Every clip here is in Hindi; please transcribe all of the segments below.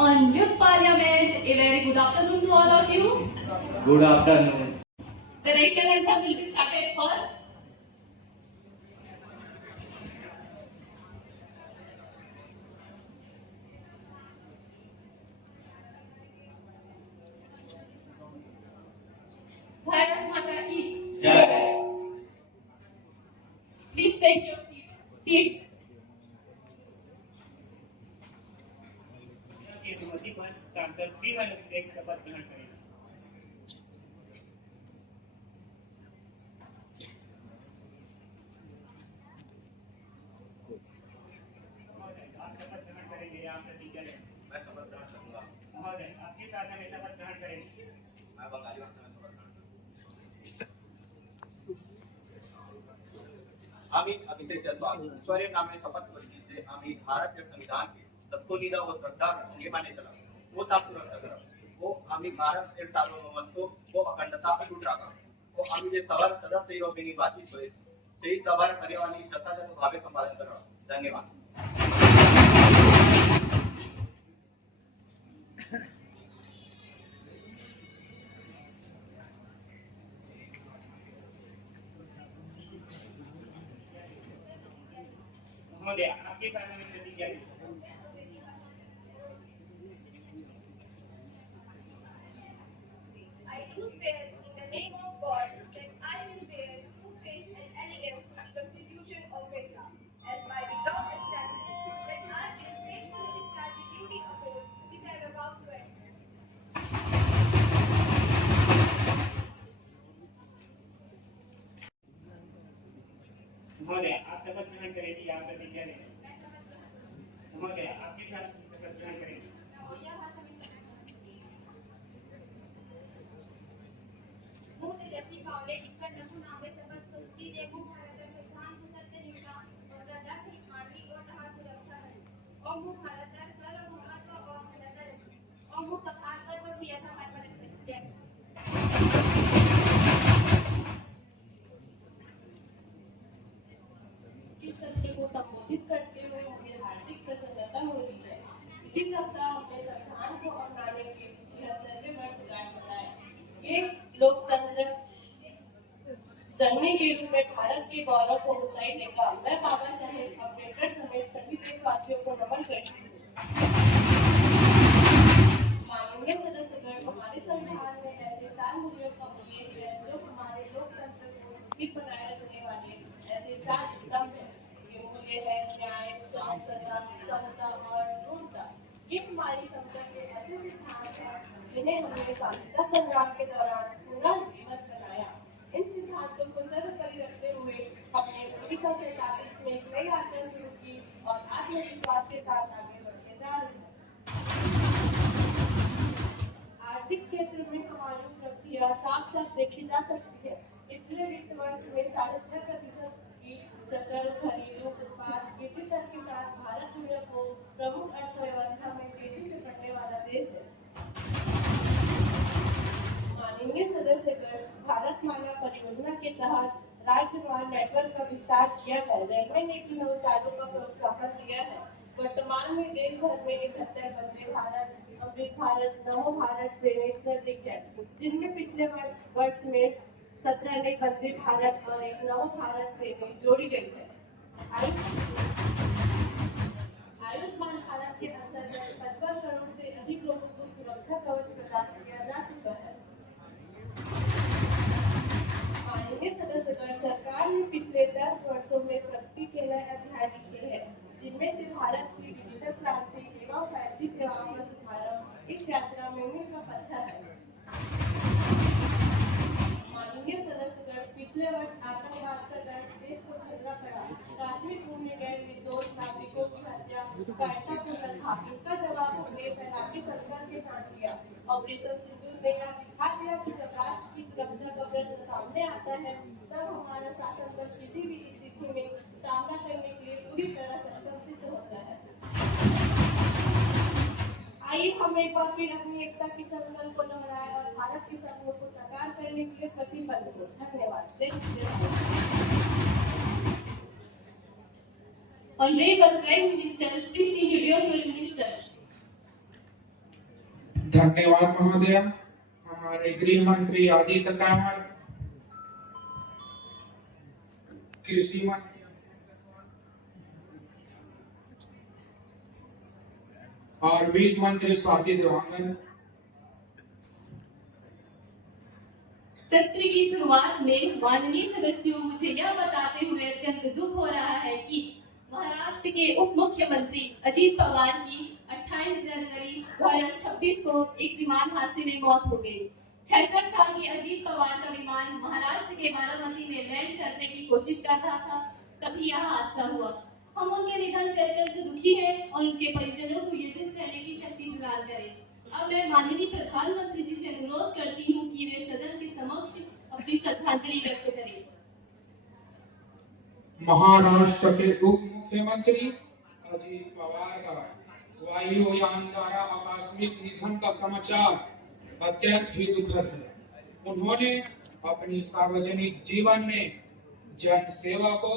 On Youth Parliament, a very good afternoon to all of you. Good afternoon. The national anthem will be started first. Bharat Mata ki Jai. Please take your seats. Modi पर सांसद श्री एक शपथ ग्रहण करें। आप शपथ ग्रहण करेंगे या आप प्रतिज्ञा लें? मैं शपथ ग्रहण करूंगा। महोदय, आपकी शासन में शपथ ग्रहण करें। मैं बंगाली भाषा में शपथ ग्रहण करूंगा। आम्ही अभिषेक जयस्वाल ईश्वरीय नाम में शपथ करते आम्ही भारत के संविधान के तत्वनिदा व श्रद्धा नियमाने चला वो ताप सुरक्षा करा वो आम्ही भारत के सार्वभौमत्व वो अखंडता अटूट राखा वो आम्ही जे सवार सदस्य योग्य निर्वाचित हुए तेही सवार कार्यवाही यथायथ भावे संपादन करा। धन्यवाद। महोदय, आपकी शासन में प्रतिज्ञा लें। I do swear in the name of God that I will bear true faith and allegiance to the Constitution of India, and by the law established that I will faithfully discharge the duty upon which I am about to enter. महोदय, आप शपथ ग्रहण करेंगे या आप प्रतिज्ञा लें? महोदय, आपकी शासन में शपथ ग्रहण करेंगे। હું તેજસ્વી પાવલે ઈશ્વર નમુ નામે શપથ કરું છું જે હું ભારતના સંવિધાન को सत्य निष्ठा और श्रद्धा सहित मानवी और तथा सुरक्षा है और હું ભારતના सार्वभौमत्व और अखंडता रखूं और હું सत्तागत व यथार्थ पालन करूं। जय इस सत्र को संबोधित करते हुए मुझे हार्दिक प्रसन्नता हो रही है। इसी सप्ताह हमने संविधान को अपनाने के 76वें वर्षगांठ मनाया। ये लोकतंत्र जननी के रूप में भारत के गौरव को ऊंचाई देगा। मैं बाबा साहेब अम्बेडकर समेत सभी देशवासियों को नमन करती हूँ। माननीय सदस्यगण, हमारे संविधान में ऐसे 4 मूल्यों का उल्लेख है जो हमारे लोकतंत्र को सुरक्षित बनाए रखने वाले ऐसे 4 स्तंभ हैं। ये मूल्य है न्याय, स्वतंत्रता, समता और क्रूरता। ये हमारी समता के ऐसे सिद्धांत हैं जिन्हें हमने स्वाधीनता संग्राम के दौरान पूरा जीवन बनाया। इन सिद्धांतों को सर्वोपरि रखते हुए हमने 1947 में एक नई यात्रा शुरू की और आत्मविश्वास के साथ आगे बढ़ते जा रहे हैं। आर्थिक क्षेत्र में हमारी उपलब्धियां साफ साफ देखी जा सकती है। पिछले वित्त वर्ष में 6.5% की सकल घरेलू उत्पाद वृद्धि दर के साथ भारत दुनिया को प्रमुख अर्थव्यवस्था में तेजी से बढ़ने वाला देश है। माननीय सदस्यगण, भारत माला परियोजना के तहत राज्यवार नेटवर्क का विस्तार किया है। रेलवे ने भी नवचारों का प्रोत्साहन दिया है। वर्तमान में देश भर में 71 वंदे भारत, अमृत भारत, नमो भारत ट्रेनें चल रही है, जिनमें पिछले वर्ष में 17 नई वंदे भारत और एक नमो भारत ट्रेनें जोड़ी गई है। आयुष्मान भारत के अंतर्गत 55 करोड़ से अधिक लोगों को सुरक्षा कवच प्रदान किया जा चुका है। माननीय सदस्यगण, सरकार ने पिछले 10 वर्षों में प्रगति के नए अध्याय लिखे हैं, जिनमें से भारत की डिजिटल क्रांति एवं 5G सेवाओं का शुभारंभ इस यात्रा में मील का पत्थर है। माननीय सदस्यगण, पिछले वर्ष आतंकवाद का डर देश को झेलना पड़ा। कश्मीर घूमने गए निर्दोष नागरिकों की हत्या कायरतापूर्ण था। इसका जवाब हमने फैलाके सरकार के साथ दिया। ऑपरेशन सिंदूर ने यह दिखा दिया कि जब राष्ट्र की सुरक्षा का प्रश्न सामने आता है तब हमारा शासन बल किसी भी स्थिति में सामना करने के लिए पूरी तरह सक्षम सिद्ध होता है। आइए हम एक बार फिर अपनी एकता की संकल्प को दोहराएं और भारत के सपनों को साकार करने के लिए प्रतिबद्ध हो। धन्यवाद। जय Hind. Honorable Prime Minister, please introduce your minister. धन्यवाद महोदय। हमारे गृह मंत्री आदित्य तंवर, कृषि मंत्री और वित्त मंत्री स्वाति देवांगन। सत्र की शुरुआत में माननीय सदस्यों, मुझे यह बताते हुए अत्यंत दुख हो रहा है कि महाराष्ट्र के उप मुख्यमंत्री अजीत पवार की 28 जनवरी 2026 को एक विमान हादसे में मौत हो गई। 66 साल की अजीत पवार का विमान महाराष्ट्र के बारामती में लैंड करने की कोशिश कर रहा था, तभी यह हादसा हुआ। हम उनके निधन से अत्यंत दुखी हैं और उनके परिजनों को ये दुख सहने की शक्ति प्रदान करें। अब मैं माननीय प्रधानमंत्री जी से अनुरोध करती हूँ कि वे सदन के समक्ष अपनी श्रद्धांजलि व्यक्त करें। महाराष्ट्र के उप मुख्यमंत्री अजीत पवार का वायुयान द्वारा आकस्मिक निधन का समाचार अत्यंत ही दुखद है। उन्होंने अपनी सार्वजनिक जीवन में जन सेवा को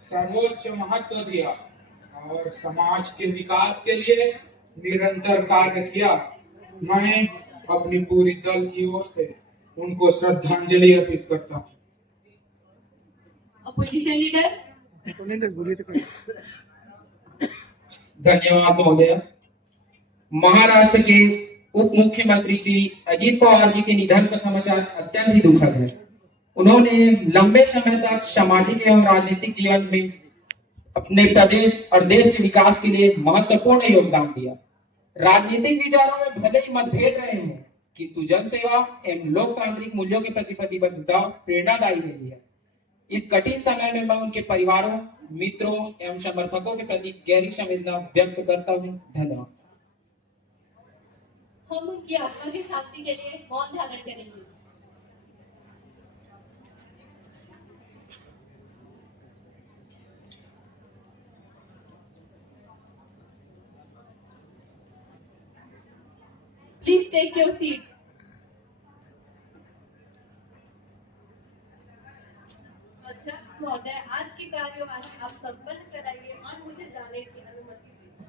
सर्वोच्च महत्व दिया और समाज के विकास के लिए निरंतर कार्य किया। मैं अपनी पूरी दल की ओर से उनको श्रद्धांजलि अर्पित करता हूँ। Opposition leader. धन्यवाद महोदय। महाराष्ट्र के उप मुख्यमंत्री श्री अजीत पवार जी के निधन का समाचार अत्यंत ही दुखद है। उन्होंने लंबे समय तक सामाजिक एवं राजनीतिक जीवन में अपने प्रदेश और देश के विकास के लिए महत्वपूर्ण योगदान दिया। राजनीतिक विचारों में भले ही मतभेद रहे हों, किंतु जन सेवा एवं लोकतांत्रिक मूल्यों के प्रति प्रतिबद्धता प्रेरणादायी रही है। इस कठिन समय में मैं उनके परिवारों, मित्रों एवं समर्थकों के प्रति गहरी संवेदना व्यक्त करता हूँ। धन्यवाद। हम उनकी आत्मा की शांति के लिए मौन धारण करेंगे। Please take your seats. अध्यक्ष महोदय, आज की कार्यवाही आप संपन्न कराइए और मुझे जाने की अनुमति दीजिए।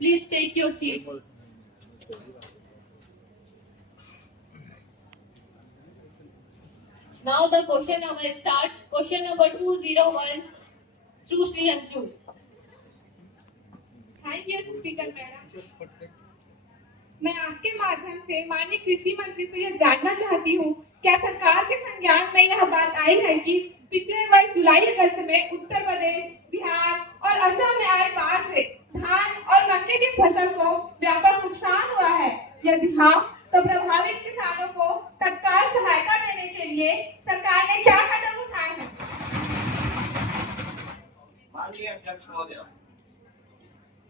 Please take your seats. Now the question number start. Question number 201 through Sri Anju. Thank you speaker madam. मैं आपके माध्यम से माननीय कृषि मंत्री से यह जानना चाहती हूँ, क्या सरकार के संज्ञान में यह बात आई है कि पिछले वर्ष जुलाई अगस्त में उत्तर प्रदेश, बिहार और असम में आए बाढ़ से धान और मक्के की फसल को व्यापक नुकसान हुआ है? यदि हाँ, तो प्रभावित किसानों को तत्काल सहायता देने के लिए सरकार ने क्या कदम उठाए हैं? माननीय अध्यक्ष महोदय,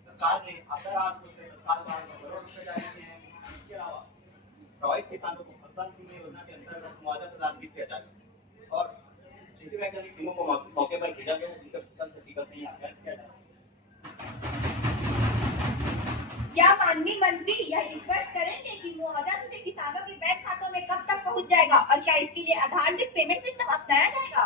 सरकार ने 18,000 करोड़ रुपए जारी किए हैं। इसके अलावा प्रभावित किसानों को फसल बीमा योजना के अंतर्गत मुआवजा प्रदान भी किया जाएगा और कृषि वैज्ञानिक टीमों को मौके पर भेजा गया है, जिससे फसल क्षति का सही आकलन किया जाए। क्या माननीय मंत्री यह स्पष्ट करेंगे कि मुआवजा सीधे किसानों के बैंक खातों में कब तक पहुंच जाएगा और क्या इसके लिए आधारित पेमेंट सिस्टम अपनाया जाएगा?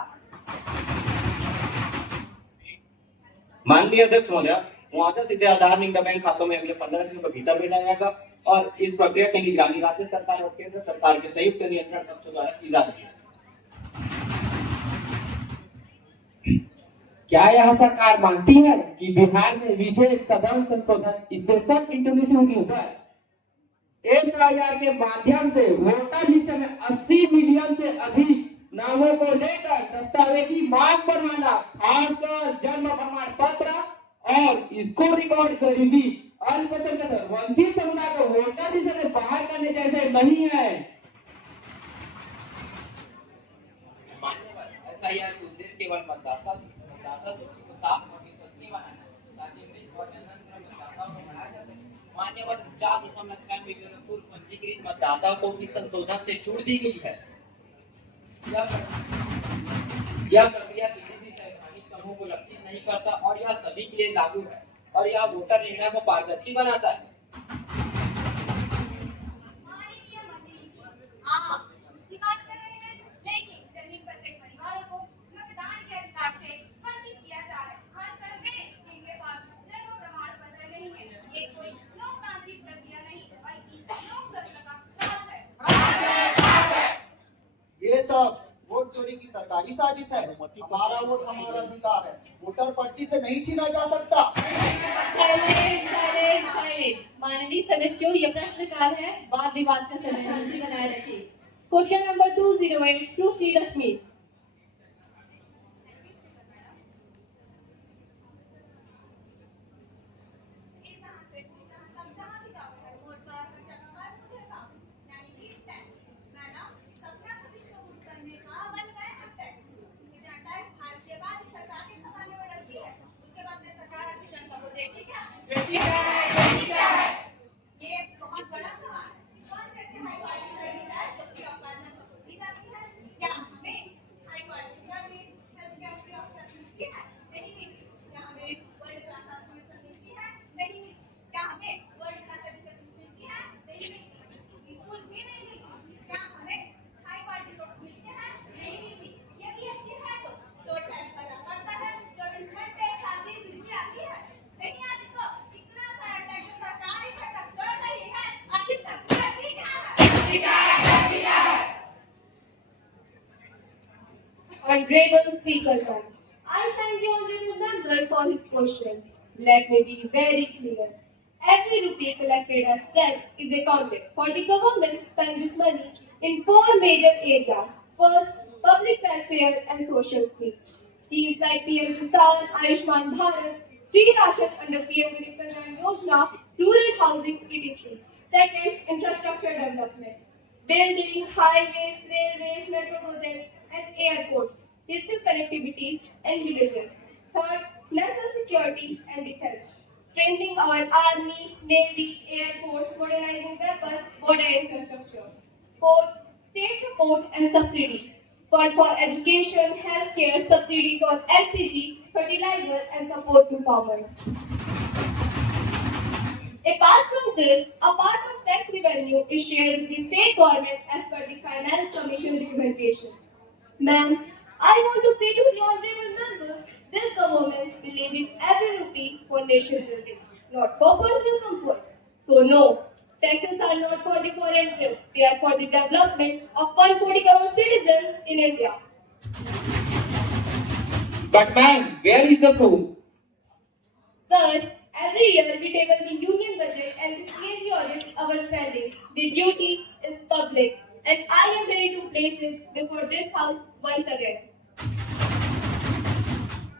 माननीय अध्यक्ष महोदय, मुआवजा सीधे आधार लिंक बैंक खातों में अगले 15 दिनों के भीतर भेजा जाएगा और इस प्रक्रिया की निगरानी राज्य सरकार और केंद्र सरकार के संयुक्त नियंत्रण कक्षों द्वारा की जा रही है। क्या यह सरकार मानती है कि बिहार में विशेष सदन संशोधन स्पेशल इंट्रोड्यूसर SIR के माध्यम से वोटर लिस्ट में 80 मिलियन से अधिक नामों को लेकर दस्तावेजी मांग बनवाना, खासकर जन्म प्रमाण पत्र और इसको रिकॉर्ड करीबी अल्पसंख्यक वंचित समुदाय को वोटर लिस्ट से बाहर करने जैसे नहीं है? SIR का उद्देश्य केवल मतदाता सूची को साफ और विश्वसनीय बनाना है ताकि मृत और अनंत मतदाताओं को बढ़ाया जा सके। मान्यवर 4.6 मिलियन पूर्व पंजीकृत मतदाताओं को इस संशोधन से छूट दी गई है। यह प्रक्रिया किसी भी संवैधानिक समूह को लक्षित नहीं करता और यह सभी के लिए लागू है और यह वोटर निर्णय को पारदर्शी बनाता है। सरकारी साजिश है। हमारा वोट हमारा अधिकार है, वोटर पर्ची से नहीं छीना जा सकता। माननीय सदस्यों, ये प्रश्नकाल है, वाद विवाद का समय बनाए रखिए। Question number 208 through Shri Rashmi. Honorable Speaker, I thank the honorable member for his question. Let me be very clear. Every rupee collected as tax is accounted for. The government spends this money in 4 major areas. First, public welfare and social schemes. Schemes like PM Kisan, Ayushman Bharat, free ration under PM Garib Kalyan Yojana, rural housing, etc. Second, infrastructure development. Building highways, railways, metro projects, and airports, digital connectivities, and villages. Third, national security and defense. Strengthening our army, navy, air force, modernizing weapon, border infrastructure. Fourth, state support and subsidy. Fund for education, healthcare, subsidies on LPG, fertilizer, and support to farmers. Apart from this, a part of tax revenue is shared with the state government as per the Finance Commission recommendation. Ma'am, I want to say to the honorable member, this government believes in every rupee for nation building, not for personal comfort. So no, taxes are not for the foreign trips, they are for the development of 140 crore citizens in India. But ma'am, where is the proof? Sir, every year we table the union budget and the CAG audits our spending. The duty is public and I am ready to place it before this house once again.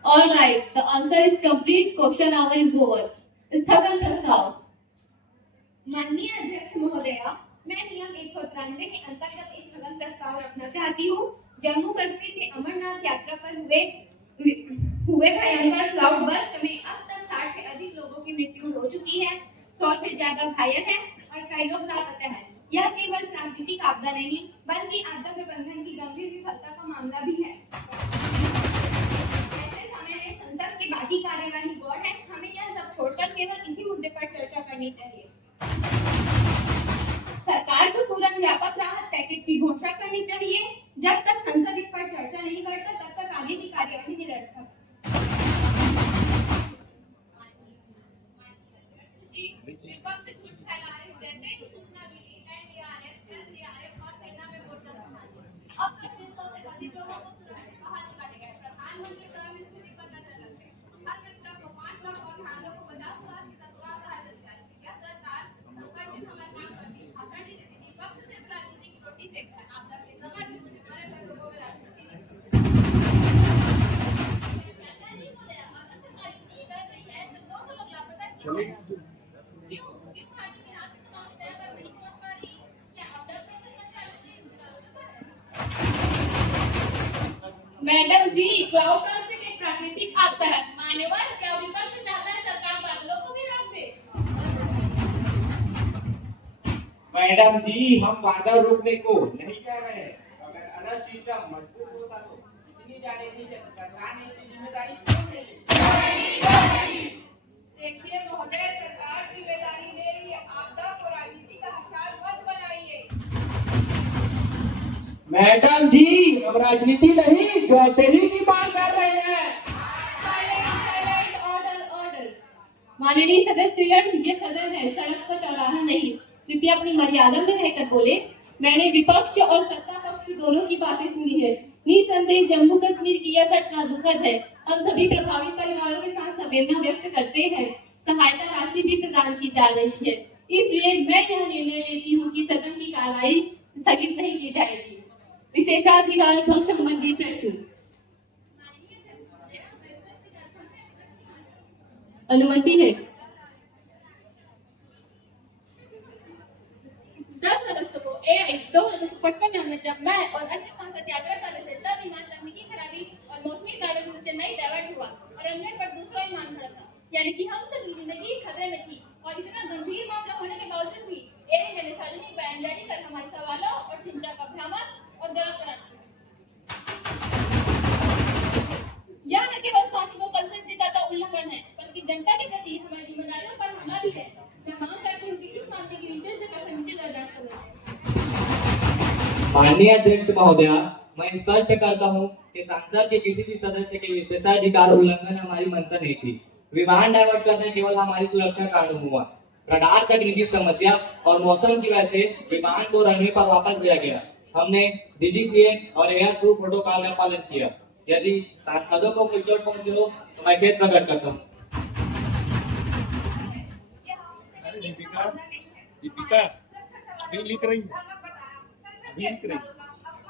All right, the answer is complete. Question hour is over. स्थगन प्रस्ताव। माननीय अध्यक्ष महोदया, मैं नियम 193 के अंतर्गत स्थगन प्रस्ताव रखना चाहती हूँ। जम्मू कश्मीर के अमरनाथ यात्रा पर हुए भयंकर क्लाउड बर्स्ट में अब तक 60 से अधिक लोगों की मृत्यु हो चुकी है, 100 से ज्यादा घायल हैं और कई लोग लापता हैं। यह केवल प्राकृतिक आपदा नहीं, बल्कि आपदा प्रबंधन की गंभीर विफलता का मामला भी है। ऐसे समय में संसद की बाकी कार्यवाही गौर है, हमें यह सब छोड़कर केवल इसी मुद्दे पर चर्चा करनी चाहिए। सरकार को तुरंत व्यापक राहत पैकेज की घोषणा करनी चाहिए। जब तक संसद इस पर चर्चा नहीं करता, तब तक आगे की कार्यवाही निरर्थक। विपक्ष झूठ फैला रहे, जैसे ही सूचना मिली एनडीआरएफ, एसडीआरएफ और सेना में मोर्चा संभाले। अब तक 300 से अधिक लोगों को सुरक्षित बाहर निकाले गए। प्रधानमंत्री स्वयं स्थिति पर नजर रखे। हर मृतक को 5 लाख और घायलों को 50 लाख की तत्काल सहायता जारी की। यह सरकार संकट के समय काम करती है, भाषण नहीं देती। विपक्ष सिर्फ राजनीति की रोटी सेकता है। आपदा के समय भी उन्हें मरे हुए लोगों में राजनीति नहीं कर रही है, तो 2 लोग लापता क्यों है? मैडम जी, क्लाउड बर्स्ट एक प्राकृतिक आपदा है। मान्यवर, क्या विपक्ष चाहता है सरकार बादलों को भी रोक दे? मैडम जी, हम बादल रोकने को नहीं कह रहे हैं। अगर अलग सिस्टम मजबूत होता तो इतनी जाने की सरकार ने इसकी जिम्मेदारी क्यों नहीं ली? देखिए महोदय, सरकार जिम्मेदारी ले रही है। आपदा को राजनीति का हथियार मत बनाइए। मैडम जी, हम राजनीति नहीं, जौतेली की मांग कर रहे हैं। ऑर्डर। माननीय सदस्यगण, ये सदन है, सड़क का चौराहा नहीं। कृपया अपनी मर्यादा में रहकर बोले। मैंने विपक्ष और सत्ता पक्ष दोनों की बातें सुनी है। निसंदेह जम्मू कश्मीर की यह घटना दुखद है। हम सभी प्रभावित परिवारों के साथ संवेदना व्यक्त करते हैं। सहायता राशि भी प्रदान की जा रही है। इसलिए मैं यह निर्णय लेती हूँ कि सदन की कार्यवाही स्थगित नहीं की जाएगी। विशेषाधिकार भंग संबंधी प्रश्न। अनुमति है। 10 अगस्त को AI 2055 में जब मैं और अन्य सांसद यात्रा कर रहे थे तब विमान तकनीकी खराबी और मौसमी कारणों से चेन्नई डाइवर्ट हुआ और हमने पर दूसरा विमान खड़ा था, यानी कि हम सब जिंदगी खतरे में थी। और इतना गंभीर मामला होने के बावजूद भी AI ने सार्वजनिक बयान जारी कर हमारे सवालों और चिंता का भ्रमण और गलत करार दिया। यह न केवल सांसदों संसदीयता का उल्लंघन है, बल्कि जनता के प्रति हमारी जिम्मेदारियों पर हमला भी है। मैं मांग करती हूँ कि इस मामले की विशेष समिति द्वारा जांच करवाई जाए। माननीय अध्यक्ष महोदया, मैं स्पष्ट करता हूं कि सांसद के किसी भी सदस्य के विशेषाधिकार उल्लंघन हमारी मंशा नहीं थी। विमान डाइवर्ट करना केवल हमारी सुरक्षा कारण हुआ। रडार तकनीकी समस्या और मौसम की वजह से विमान को रनवे पर वापस लिया गया। हमने DGCA और एयर क्रू प्रोटोकॉल का पालन किया। यदि सांसदों को कोई चोट पहुंची हो तो मैं खेद प्रकट करता हूँ। दीपिका अभी लिख रही हूँ, अभी लिख रही हूँ,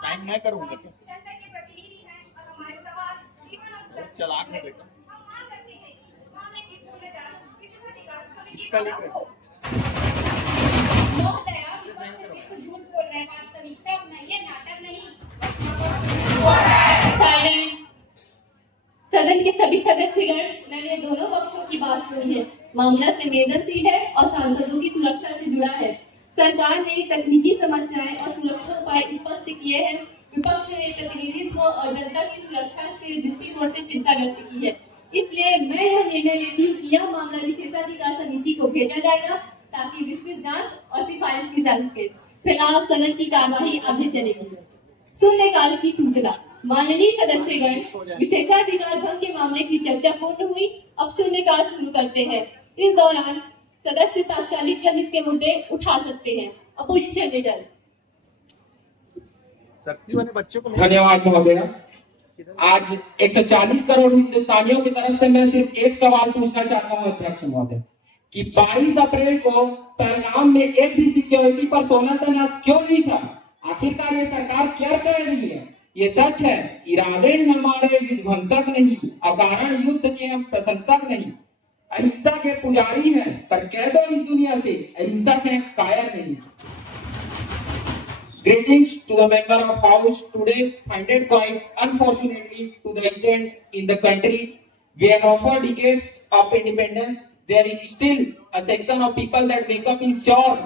टाइम मैं करूँगा क्या? जनता के प्रतिनिधि हैं और हमारे सवाल जीवन और सुरक्षा चलाक है बेटा। हम मांग करते हैं कि मामले की पूर्ण जांच विशेषाधिकार समिति इसका लिख द्वारा रहे हो। महोदया, विपक्ष सिर्फ झूठ बोल रहे हैं, वास्तविकता नहीं, ये नाटक नहीं। साइलेंट। सदन के सभी सदस्यगण, मैंने दोनों पक्षों की बात सुनी है। मामला संवेदनशील है और सांसदों की सुरक्षा से जुड़ा है। सरकार ने तकनीकी समस्याएं और सुरक्षा उपाय स्पष्ट किए हैं। विपक्ष ने प्रतिनिधित्व और जनता की सुरक्षा के दृष्टिकोण से चिंता व्यक्त की है। इसलिए मैं यह निर्णय लेती हूँ कि यह मामला विशेषाधिकार समिति को भेजा जाएगा ताकि विस्तृत जांच और सिफारिश की जा सके। फिलहाल सदन की कार्यवाही आगे चलेगी। शून्यकाल की सूचना। माननीय सदस्यगण, विशेषाधिकार भंग के मामले की चर्चा पूर्ण हुई। अब शून्यकाल शुरू करते हैं। इस दौरान सदस्य तात्कालिक जनहित के मुद्दे उठा सकते हैं। Opposition leader. शक्ति वाले बच्चों को धन्यवाद महोदया। आज 140 करोड़ हिंदुस्तानियों की तरफ से मैं सिर्फ एक सवाल पूछना चाहता हूँ अध्यक्ष महोदय कि 22 अप्रैल को परिणाम में एक भी सिक्योरिटी पर 16 तैनात क्यों नहीं था? आखिरकार ये सरकार क्या कर रही है? ये सच है, इरादे हमारे विध्वंसक नहीं, अकारण युद्ध के हम प्रशंसक नहीं, अहिंसा के पुजारी हैं, पर कह दो इस दुनिया से अहिंसा के कायर नहीं। Greetings to the member of House. Today finded quite unfortunately to the extent in the country where after decades of independence there is still a section of people that wake up in shock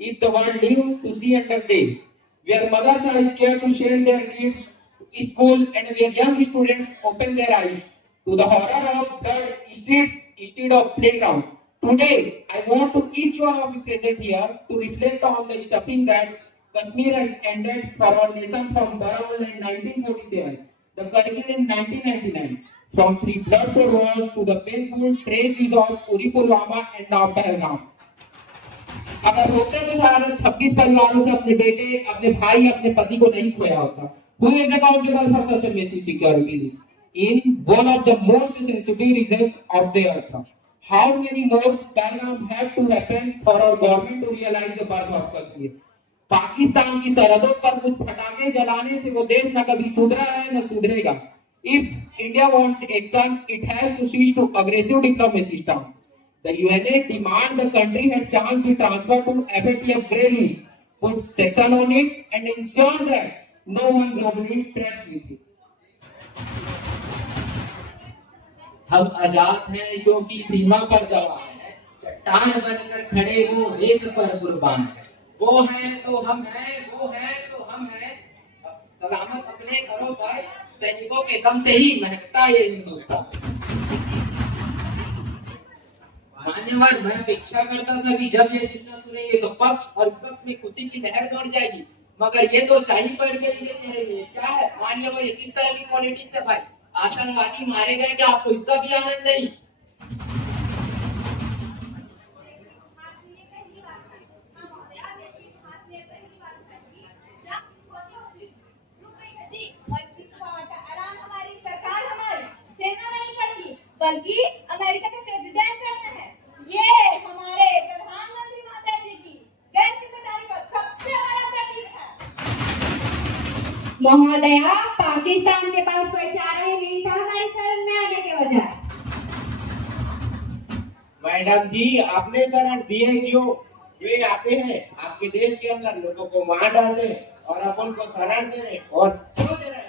if the world live to see another day, where mothers are scared to send their kids to school and where young students open their eyes to the horror of blood streets instead of playground. Today I want to each one of you present here to reflect on the stuffing that Kashmir ended for our nation from Baramal in 1947, the Kargil in 1999, from 3 bloodshed wars to the painful tragedies of Uri Pulwama and now Pahalgam. अगर होते तो सारे 26 परिवारों से अपने बेटे, अपने भाई, अपने पति को नहीं खोया होता। Who is accountable for such a massive security in one of the most sensitive regions of the earth? How many more Pahalgam have to happen for our government to realize the birth of Kashmir? Pakistan की सरहदों पर कुछ पटाखे जलाने से वो देश न कभी सुधरा है न सुधरेगा। If India wants action, it has to switch to aggressive diplomacy stance. The UNA demand the country had chance to transfer to FATF grey list, put section on it, and ensure that no one globally threats with it. हम आजाद हैं क्योंकि सीमा पर जवान है, चट्टान बनकर खड़े वो रेस पर कुर्बान है। वो है तो हम हैं, वो है तो हम हैं। सलामत अपने घरों पर सैनिकों के दम से ही महकता ये हिंदुस्तान। मान्यवर, मैं अपेक्षा करता था कि जब ये सूचना सुनेंगे तो पक्ष और विपक्ष में खुशी की लहर दौड़ जाएगी, मगर ये तो शाही पड़ गई इनके चेहरे में। क्या है मान्यवर, ये किस तरह की पॉलिटिक्स है भाई? आतंकवादी मारे गए, क्या आपको इसका भी आनंद नहीं? और इसको बल्कि अमेरिका का प्रेसिडेंट करना है। ये हमारे प्रधानमंत्री महोदय जी की गैर जिम्मेदारी का सबसे बड़ा प्रतीक है। महोदया, पाकिस्तान के पास कोई चारा ही नहीं था हमारी शरण में आने के बजाय। मैडम जी, आपने शरण दिए क्यों? वे आते हैं आपके देश के अंदर, लोगों को मार डालते हैं और अपन को शरण दे रहे और क्यों दे रहे?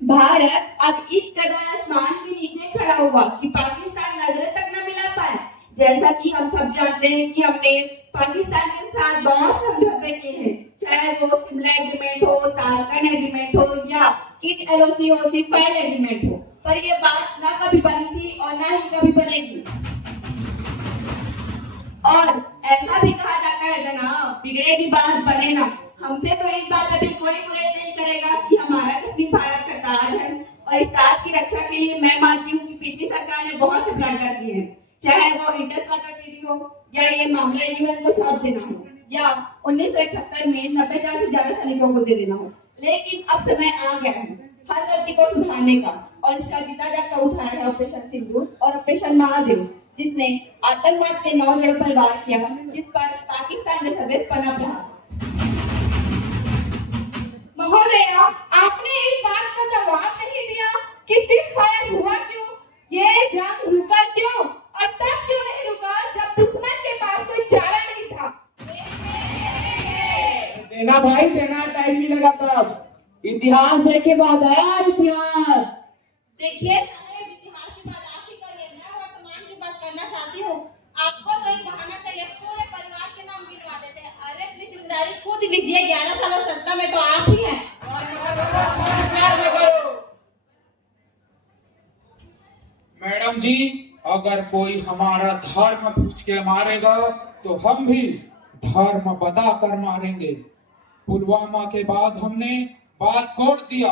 भारत अब इस कदर आसमान के नीचे खड़ा हुआ कि पाकिस्तान नजर तक न मिला पाए। जैसा कि हम सब जानते हैं कि हमने पाकिस्तान के साथ बहुत समझौते किए हैं, चाहे वो शिमला एग्रीमेंट हो, ताशकंद एग्रीमेंट हो या किट एलओसी हो, सीफायर एग्रीमेंट हो, पर ये बात ना कभी बनी थी और ना ही कभी बनेगी। और ऐसा भी कहा जाता है जनाब, बिगड़ेगी बात बने ना। हमसे तो इस बात में भी कोई गुरेज नहीं करेगा कि हमारा कश्मीर भारत का ताज है और इस ताज की रक्षा के लिए मैं मानती हूँ कि पिछली सरकार ने बहुत से प्लांटर किए हैं, चाहे वो इंडस वाटर ट्रीटी हो या ये मामला यूएन को सौंप देना हो या 1971 में 90,000 से ज्यादा सैनिकों को दे देना हो। लेकिन अब समय आ गया है हर गलती को सुधारने का और इसका जीता जागता उदाहरण है ऑपरेशन सिंदूर और ऑपरेशन महादेव, जिसने आतंकवाद के 9 जड़ों पर वार किया, जिस पर पाकिस्तान ने स्वदेश पनाह रहा। महोदया, आपने इस बात का जवाब नहीं दिया कि सीज़फायर हुआ क्यों, ये जंग रुका क्यों और तब क्यों नहीं रुका जब दुश्मन के पास कोई चारा नहीं था। देना भाई देना, टाइम मिलेगा तब। इतिहास देखे महोदया, इतिहास देखिए, मैं इतिहास की बात आप ही कर रहे हैं, वर्तमान की बात करना चाहती हूँ। आपको तो एक बहाना चाहिए, पूरे परिवार के नाम गिनवा देते हैं। अरे अपनी जिम्मेदारी खुद लीजिए, 11 सालों सत्ता में तो आप ही हैं। मैडम जी, अगर कोई हमारा धर्म पूछ के मारेगा तो हम भी धर्म बता कर मारेंगे। पुलवामा के बाद हमने बात कोड दिया,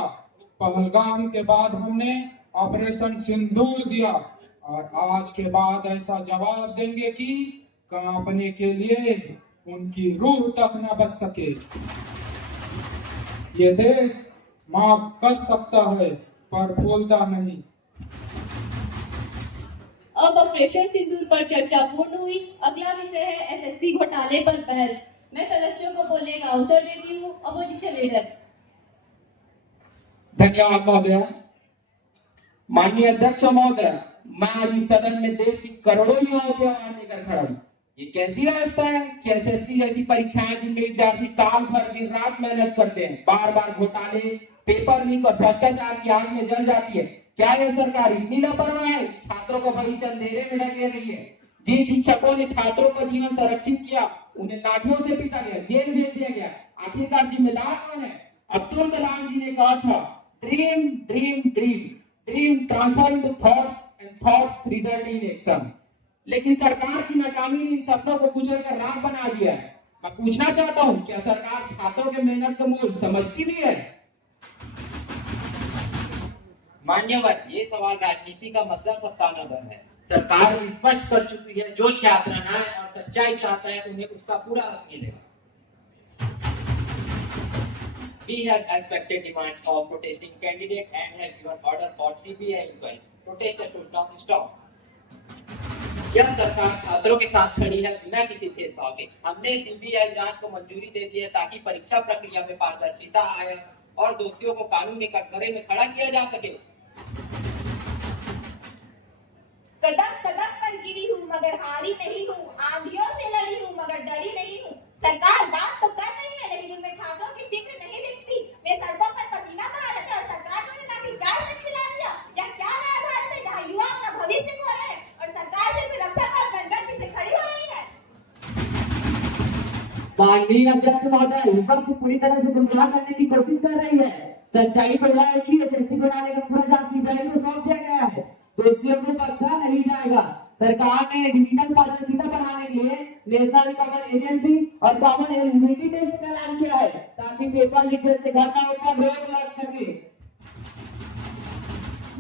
पहलगाम के बाद हमने ऑपरेशन सिंदूर दिया और आज के बाद ऐसा जवाब देंगे कि कांपने के लिए उनकी रूह तक न बच सके। ये देश माफ कर सकता है पर भूलता नहीं। अब ऑपरेशन सिंदूर पर चर्चा पूर्ण हुई। अगला विषय है एसएससी घोटाले पर बहस। मैं सदस्यों को बोलने का अवसर देती हूँ। Opposition leader. धन्यवाद महोदय। माननीय अध्यक्ष महोदय, मैं आज इस सदन में देश की करोड़ों युवाओं की आवाज लेकर खड़ा हूँ। ये कैसी व्यवस्था है कि एसएससी जैसी परीक्षाएं जिनमें विद्यार्थी साल भर दिन रात मेहनत करते हैं, बार बार घोटाले, पेपर लीक और भ्रष्टाचार की आग में जल जाती है। क्या यह सरकार इतनी लापरवाह है, छात्रों को भविष्य अंधेरे में ढकेल रही है? जिन शिक्षकों ने छात्रों का जीवन संरक्षित किया, उन्हें लाठियों से पीटा गया, जेल भेज दिया गया। आखिरकार जिम्मेदार कौन है? अब्दुल कलाम जी ने कहा था, dream dream dream dream transfer into thoughts and thoughts result in action. लेकिन सरकार की नाकामी ने इन सपनों को कुचल कर राख बना दिया है। मैं पूछना चाहता हूँ, क्या सरकार छात्रों के मेहनत का मूल्य समझती भी है? मान्यवर, ये सवाल राजनीति का मसला सत्ताना बन है। सरकार स्पष्ट कर चुकी है, जो छात्र न्याय और सच्चाई चाहता है उन्हें उसका पूरा हक मिलेगा। We have expected demands of protesting candidate and have given order for CBI inquiry. Protesters should not stop. यह सरकार छात्रों के साथ खड़ी है बिना किसी भेदभाव के। हमने सीबीआई जांच को मंजूरी दे दी है ताकि परीक्षा प्रक्रिया में पारदर्शिता आए और दोषियों को कानून के कटघरे में खड़ा किया जा सके। कदम कदम पर गिरी हूँ मगर हारी नहीं हूँ, आंधियों से लड़ी हूँ मगर डरी नहीं हूँ। सरकार बात तो कर रही है लेकिन उनमें छात्रों की फिक्र नहीं दिखती। वे सड़कों पर पसीना बहा रहे थे और सरकार ने उन्हें काफी चार तक खिला दिया। या क्या नया भारत है जहाँ युवा अपना भविष्य खो रहे हैं और सरकार सिर्फ रक्षा का गंडक पीछे खड़ी हो रही है। माननीय अध्यक्ष महोदय, विपक्ष पूरी तरह से गुमराह करने की कोशिश कर रही है। सच्चाई तो यह है कि एसएससी घोटाले का पूरा जांच सीबीआई को सौंप दिया गया है। दोषियों को बख्शा नहीं जाएगा। सरकार ने डिजिटल पारदर्शिता बढ़ाने के लिए नेशनल कॉमन एजेंसी और कॉमन एलिजिबिलिटी टेस्ट का ऐलान किया है ताकि पेपर लीकेज से घटनाओं पर रोक लग सके।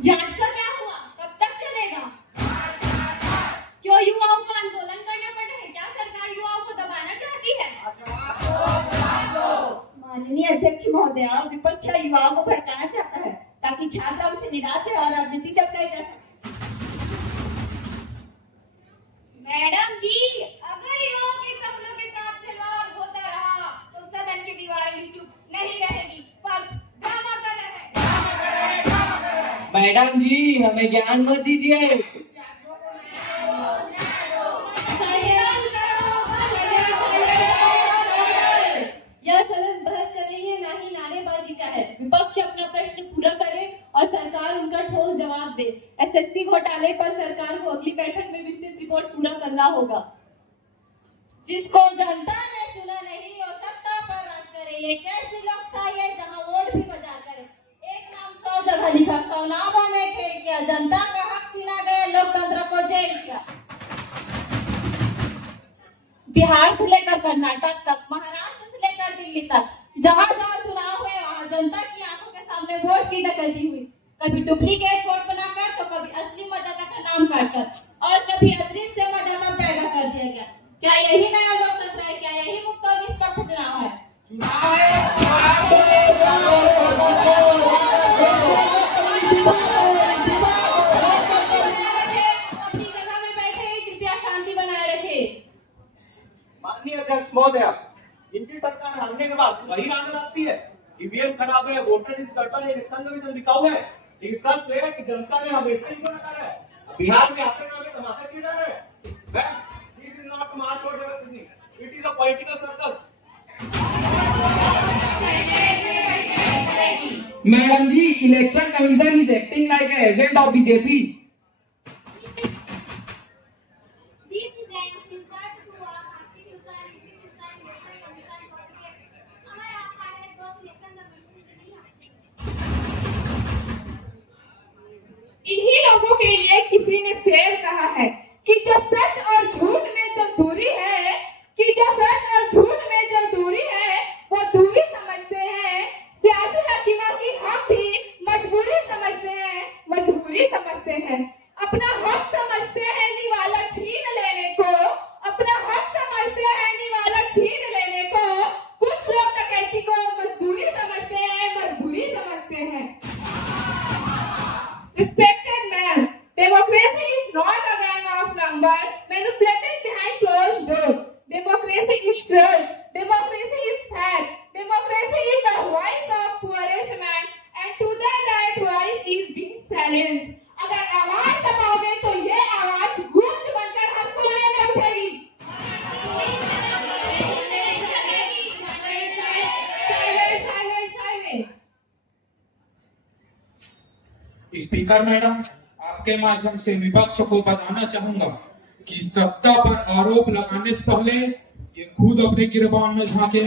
जांच का क्या हुआ? कब तक चलेगा? क्यों युवाओं को आंदोलन करना पड़ रहा है? क्या सरकार युवाओं को दबाना चाहती है? माननीय अध्यक्ष महोदय, विपक्ष युवाओं को भड़काना चाहता है ताकि छात्रा उसे निराश और राजनीति चपकाई जा सके। मैडम जी, अगर युवाओं के सपनों के साथ खिलवाड़ होता रहा तो सदन की दीवारें भी चुप नहीं रहेगी। पक्ष ड्रामा कर रहे हैं। मैडम जी, हमें ज्ञान मत दीजिए। यह सदन बहस का नहीं है, ना ही नारेबाजी का है। विपक्ष अपना प्रश्न पूरा करे और सरकार उनका ठोस जवाब दे। एसएससी घोटाले पर सरकार को अगली बैठक में विस्तृत रिपोर्ट पूरा करना होगा। जिसको जनता ने चुना नहीं और सत्ता पर राज करे, ये कैसी लोकशाही है जहां वोट भी बाजार करे। एक नाम 100 जगह लिखा, 100 नामों में खेल किया, जनता का हक छीना गया, लोकतंत्र को जेल किया। बिहार से लेकर कर्नाटक तक, महाराष्ट्र से लेकर दिल्ली तक, जहां जहां चुनाव हुए वहां जनता की आंखों के सामने वोट की डकैती हुई। कभी डुप्लीकेट वोट बनाकर तो कभी असली मतदाता का नाम काटकर और कभी अदृश्य मतदाता पैदा कर दिया गया। क्या यही नया लोकतंत्र है? क्या यही मुक्त और निष्पक्ष चुनाव है? अपनी जगह में बैठे, कृपया शांति बनाए रखे। माननीय अध्यक्ष महोदय, इनकी सरकार हारने के बाद वही राग लगती है। ईवीएम खराब है, वोटर लिस्ट गड़बड़ है, इलेक्शन कमीशन बिकाऊ है। लेकिन सच तो है कि जनता ने हमेशा ही नकारा है। बिहार में आते नाम के तमाशा किए जा रहे हैं। This is not march or democracy. It is a political circus. Madam ji, election commission is acting like an agent of BJP. This is an insult to our constitution, institution, हमारा भारत को इलेक्शन नहीं आती। इन्हीं लोगों के लिए किसी ने शेर कहा है कि जो सच और झूठ में जो दूरी है, कि जो सच और झूठ में जो दूरी है वो दूरी समझते हैं। सियासी हकीमों की हम भी मजबूरी समझते हैं, मजबूरी समझते हैं। अपना हक समझते हैं निवाला छीन लेने को, अपना हक समझते हैं निवाला छीन लेने को। कुछ लोग डकैती को मजदूरी समझते हैं, मजदूरी समझते हैं। Respected man, democracy is not a game of number manipulated behind closed doors. Democracy is trust. Democracy is fact. Democracy is the voice of poorest man, and today that voice is being silenced. अगर आवाज दबाओगे तो ये आवाज गूंज बनकर हर कोने में उठेगी। स्पीकर मैडम, आपके माध्यम से विपक्ष को बताना चाहूंगा कि सत्ता पर आरोप लगाने से पहले ये खुद अपने गिरबान में झांके।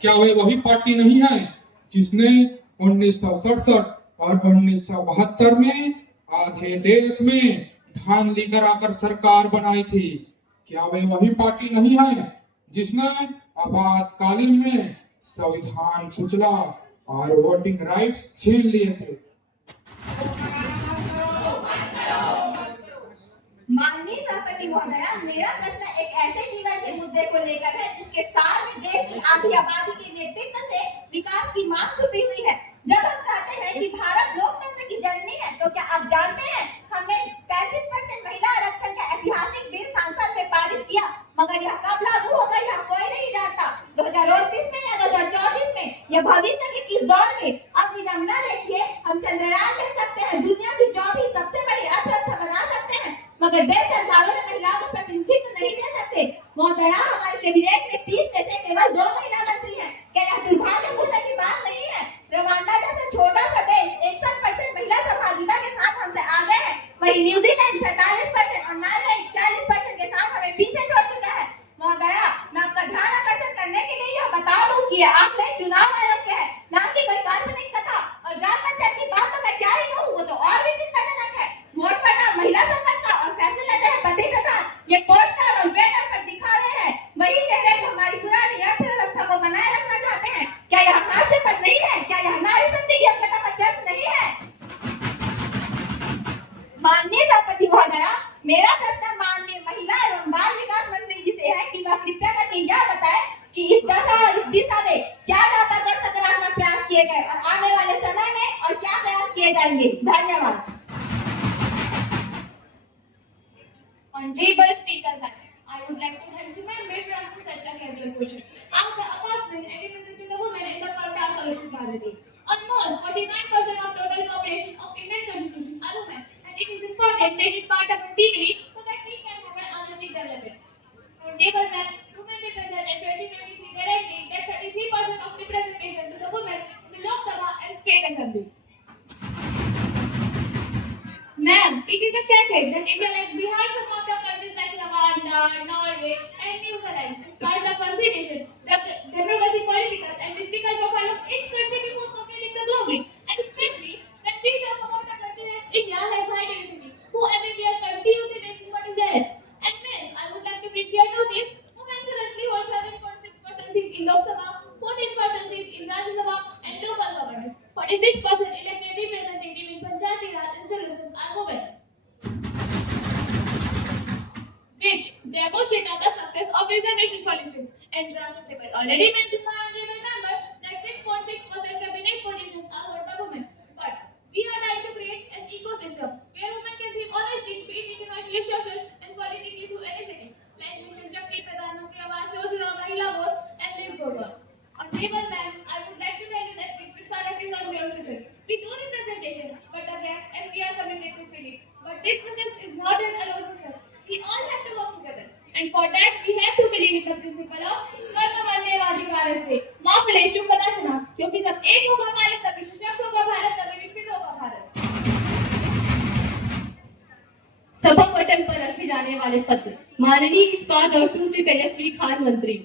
क्या वे वही पार्टी नहीं है जिसने 1967 और 1972 में आधे देश में धांधली कराकर सरकार बनाई थी? क्या वे वही पार्टी नहीं है जिसने आपातकालीन में संविधान कुचला और वोटिंग राइट्स छीन लिए थे? माननीय सभापति महोदया, मेरा प्रश्न एक ऐसे जीवन के मुद्दे को लेकर है जिसके सार में देश की आबादी के नेतृत्व से विकास की मांग छुपी हुई है। जब हम कहते हैं कि भारत लोकतंत्र की जननी है, तो क्या आप जानते हैं हमने 35% महिला आरक्षण का ऐतिहासिक बिल संसद में पारित किया, मगर यह कब लागू होगा यह कोई नहीं जानता। 2029 में या 2024 में या भविष्य के किस दौर में? अब विडंबना देखिए, हम चंद्रयान ले सकते हैं, दुनिया की 24 सबसे बड़ी अर्थव्यवस्था बना सकते हैं, मगर देश सरकारों ने महिलाओं को प्रतिनिधित्व नहीं दे सकते। महोदया, हमारे कैबिनेट में 30 में से केवल 2 महिला मंत्री हैं। क्या यह दुर्भाग्यपूर्ण की बात नहीं है? रवांडा जैसा छोटा सा देश 61% महिला सहभागिता के साथ हमसे आगे है, वहीं न्यूजीलैंड 47% और नॉर्वे 41% के साथ हमें पीछे छोड़ चुका है। महोदया, मैं आपका ध्यान आकर्षण करने के लिए यह बता दूं कि आंकड़े चुनाव आयोग के हैं, ना कि कोई काल्पनिक कथा। और ग्राम पंचायत की बात तो मैं क्या ही कहूँ, वो तो और भी चिंताजनक है। वोट पड़ना महिला संपत्ति और फैसले लेते हैं पति प्रधान, ये पोस्टर और बैनर पर दिखा रहे हैं वही चेहरे जो हमारी पुरानी अर्थव्यवस्था को बनाए रखना चाहते हैं। क्या यह हास्यास्पद नहीं है? क्या यह नारी शक्ति की हत्या का प्रत्यक्ष नहीं है? माननीय सभापति महोदया, मेरा प्रश्न माननीय महिला एवं बाल विकास मंत्री जी से है कि वह कृपया करके यह बताए कि इस दिशा में क्या व्यापक और करेंगे। धन्यवाद। Honorable Speaker, I would like to thank you and make answer such a casual question. As the apartment representing the women in the Karnataka municipality, almost 49% of total population of Indian constitution are women, and it is important they should participate so that we can have an holistic development. Honorable Ma'am, women represent in 2023 guaranteed that 33% of representation to the women in the Lok Sabha and State Assembly. Ma'am, it is a fact that India lags behind some of the countries like Rwanda, Norway, and New Zealand. By the consideration, the demographic, political, and mystical profile of each country before completing the globally, and especially when we talk about a country like India has high diversity, who every year continuously making what is there. And ma'am, I would like to bring your notice, women currently hold 7.6% seats in Lok Sabha, 14% seats in Rajya Sabha, and local governments. 46% elected representative in Panchayati Raj institutions are women, which demonstrate the success of reservation policies. And grassroots level, already mentioned by honorable member that 6.6% cabinet positions are held by women. But we are trying to create an ecosystem where women can live honestly, fit economically, social, and politically through any setting, like Mission Shakti, Pradhan Mantri Awas Yojana, Mahila Vote, and list goes on. Honorable ma'am, I would like to tell you that Viksit is on 0%. We do representation, but the gap, and we are committed to fill it. But this process is not an alone process. We all have to work together. And for that, we have to believe in the principle of कर्मण्येवाधिकारस्ते माँ फलेषु कदाचन, क्योंकि जब एक होगा भारत तभी सशक्त होगा भारत, तभी विकसित होगा भारत। सभा पटल पर रखे जाने वाले पत्र माननीय इस्पात और सुश्री तेजस्वी खान मंत्री।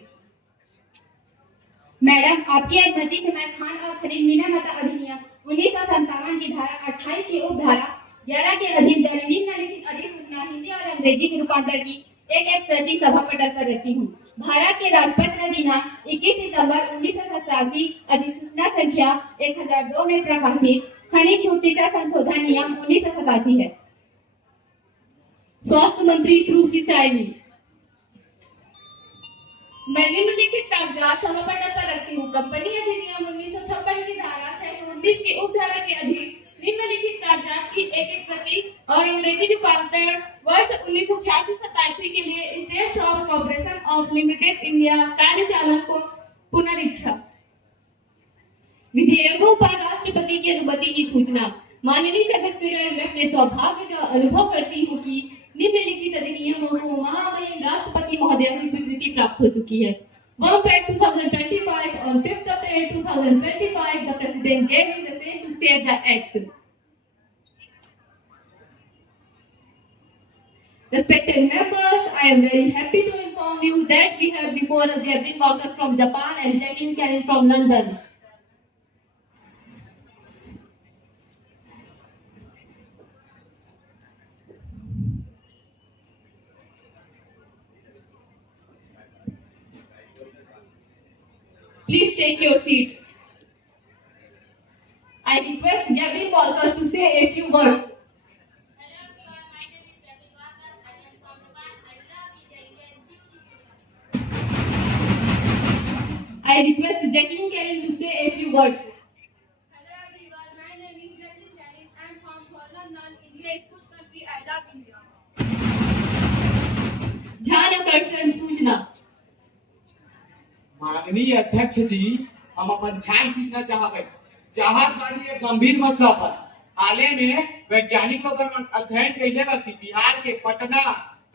मैडम, आपकी अनुमति से मैं खान और खनिज नियामक अधिनियम 1957 की धारा 28 की उपधारा 11 के अधीन जारी निम्नलिखित अधिसूचना हिंदी और अंग्रेजी के रूपांतर की एक प्रति सभा पटल पर रखी हूँ। भारत के राजपत्र दिनांक 21 सितंबर 1987 अधिसूचना संख्या 1002 में प्रकाशित खनिज छूटता संशोधन नियम 1987 है। स्वास्थ्य मंत्री श्री सायनी। मैं निम्नलिखित कागजात सभा पटल पर रखती हूँ। कंपनी अधिनियम 1956 की धारा 619 की उपधारा के अधीन निम्नलिखित कागजात की एक प्रति और अंग्रेजी रूपांतर वर्ष 1986-87 के लिए state farm corporation of limited India कार्यचालन को पुनरीक्षा। विधेयकों पर राष्ट्रपति की अनुमति की सूचना। माननीय सदस्यगण, मैं अपने सौभाग्य का अनुभव करती हूँ कि निम्नलिखित अधिनियमों को महामहिम राष्ट्रपति महोदय की स्वीकृति प्राप्त हो चुकी है। 1 Feb 2025 on 5th April 2025, the President gave his assent to save the act. Respected members, I am very happy to inform you that we have before us Gavin Walker from Japan and Jacqueline Kelly from London. Please take your seats. I request Gavin Walker to say a few words. I request Jacqueline Kelly to say a few words. Hello everyone, my name is Jacqueline Kelly. I'm from London, India. It's good country. I love India. ध्यान आकर्षण सूचना। माननीय अध्यक्ष जी, हम अपन ध्यान खींचना चाहत एक गंभीर मसला पर हाल में वैज्ञानिक लोग अध्ययन कैले बती बिहार के पटना,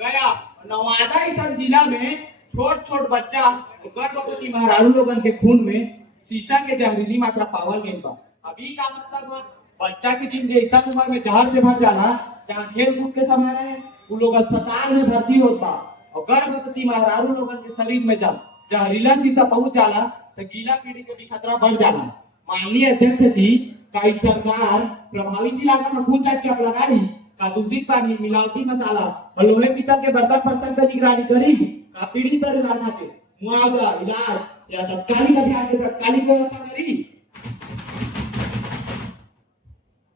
गया, नवादा इस जिला में छोट बच्चा गर्भवती महारारू लोगन के खून में सीसा के जहरीली मात्रा पावल गई बा। अभी का मतलब बच्चा के जिन जैसा उम्र में जहर से भर जाला, जहाँ खेल कूद के समय रहे वो लोग अस्पताल में भर्ती होता और गर्भवती महारारू लोगन के शरीर में जहरीला शीशा पहुंच जाला तो गीला पीढ़ी के भी खतरा बढ़ जाला। माननीय अध्यक्ष जी, कई सरकार प्रभावित इलाका में खून जांच कैंप लगाई का दूषित पानी, मिलावटी मसाला और लोहे पीतल के बर्तन पर सख्त निगरानी करी का पीड़ित परिवार खातिर मुआवजा, इलाज या तत्कालिक अभियान के तत्कालिक व्यवस्था करी।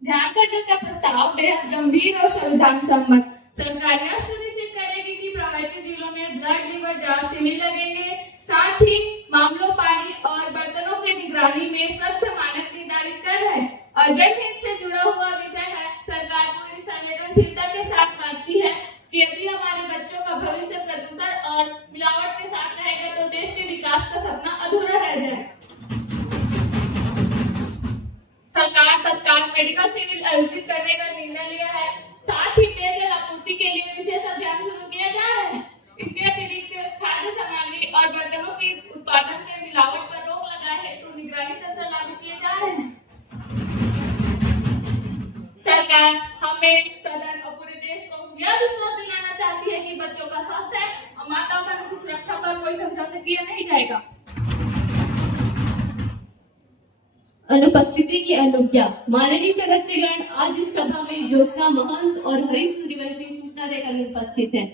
ध्यानाकर्षण का प्रस्ताव बेहद गंभीर और संविधान सम्मत। सरकार यह सुनिश्चित करेगी कि प्रभावित जिलों में ब्लड लिवर जांच शिविर लगेंगे, साथ ही मामलों, पानी और बर्तनों की निगरानी में सख्त मानक निर्धारित कर है और जनहित से जुड़ा हुआ विषय मेडिकल सिविल आयोजित करने का निर्णय लिया है। साथ ही पेयजल आपूर्ति के लिए विशेष अभियान शुरू किया जा रहा है। इसके अतिरिक्त खाद्य सामग्री और बर्तनों के उत्पादन में मिलावट पर रोक लगाए हेतु निगरानी तंत्र लागू किए जा रहे हैं। सरकार हमें, सदन और पूरे देश को यह विश्वास दिलाना चाहती है कि बच्चों का स्वास्थ्य और माता बहनों की सुरक्षा पर कोई समझौता किया नहीं जाएगा। अनुपस्थिति की अनुज्ञा। माननीय सदस्यगण, आज इस सभा में ज्योत्सना महंत और हरीश सूर्यवंशी सूचना देकर अनुपस्थित हैं।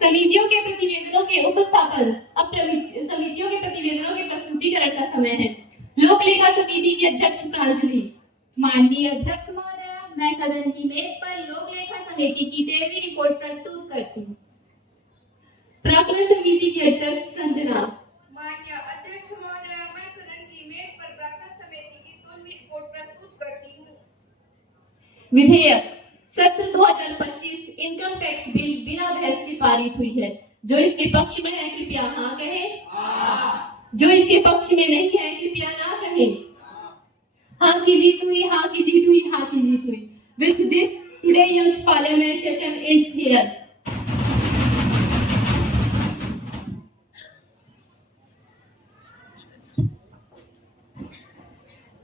समितियों के प्रतिवेदनों के उपस्थापन। अब समितियों के प्रतिवेदनों के प्रस्तुतिकरण का समय है। लोक लेखा समिति की अध्यक्ष प्रांजलि। माननीय अध्यक्ष महोदय, मैं सदन की मेज पर लोक लेखा समिति की 13वीं रिपोर्ट प्रस्तुत करती हूँ। प्राक्कलन समिति की अध्यक्ष संजना। माननीय अध्यक्ष महोदय, मैं सदन की मेज पर प्राक्कलन समिति की 16वीं रिपोर्ट प्रस्तुत करती हूँ। विधेयक सत्र 2025 इनकम टैक्स बिल बिना बहस के पारित हुई है। जो इसके पक्ष में है कृपया हाँ कहें। जो इसके पक्ष में नहीं है कृपया ना कहें। हाँ की जीत हुई, हाँ की जीत हुई, हाँ की जीत हुई। With this, today young parliament session ends here.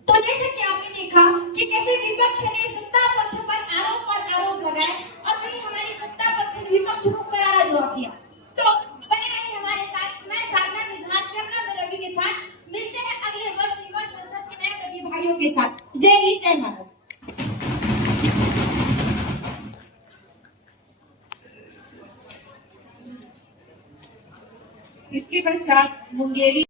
तो जैसे कि आपने देखा कि कैसे विपक्ष ने सत्ता पक्ष पर आरोप लगाए और वही हमारी सत्ता पक्ष ने विपक्ष को करारा जवाब दिया। तो बने रहिए हमारे साथ। मैं साधना विधान करना में रवि के साथ मिलते हैं अगले वर्ष युवा संसद के नए प्रतिभागियों के साथ। जय हिंद, जय भारत। इसके पश्चात मुंगेरी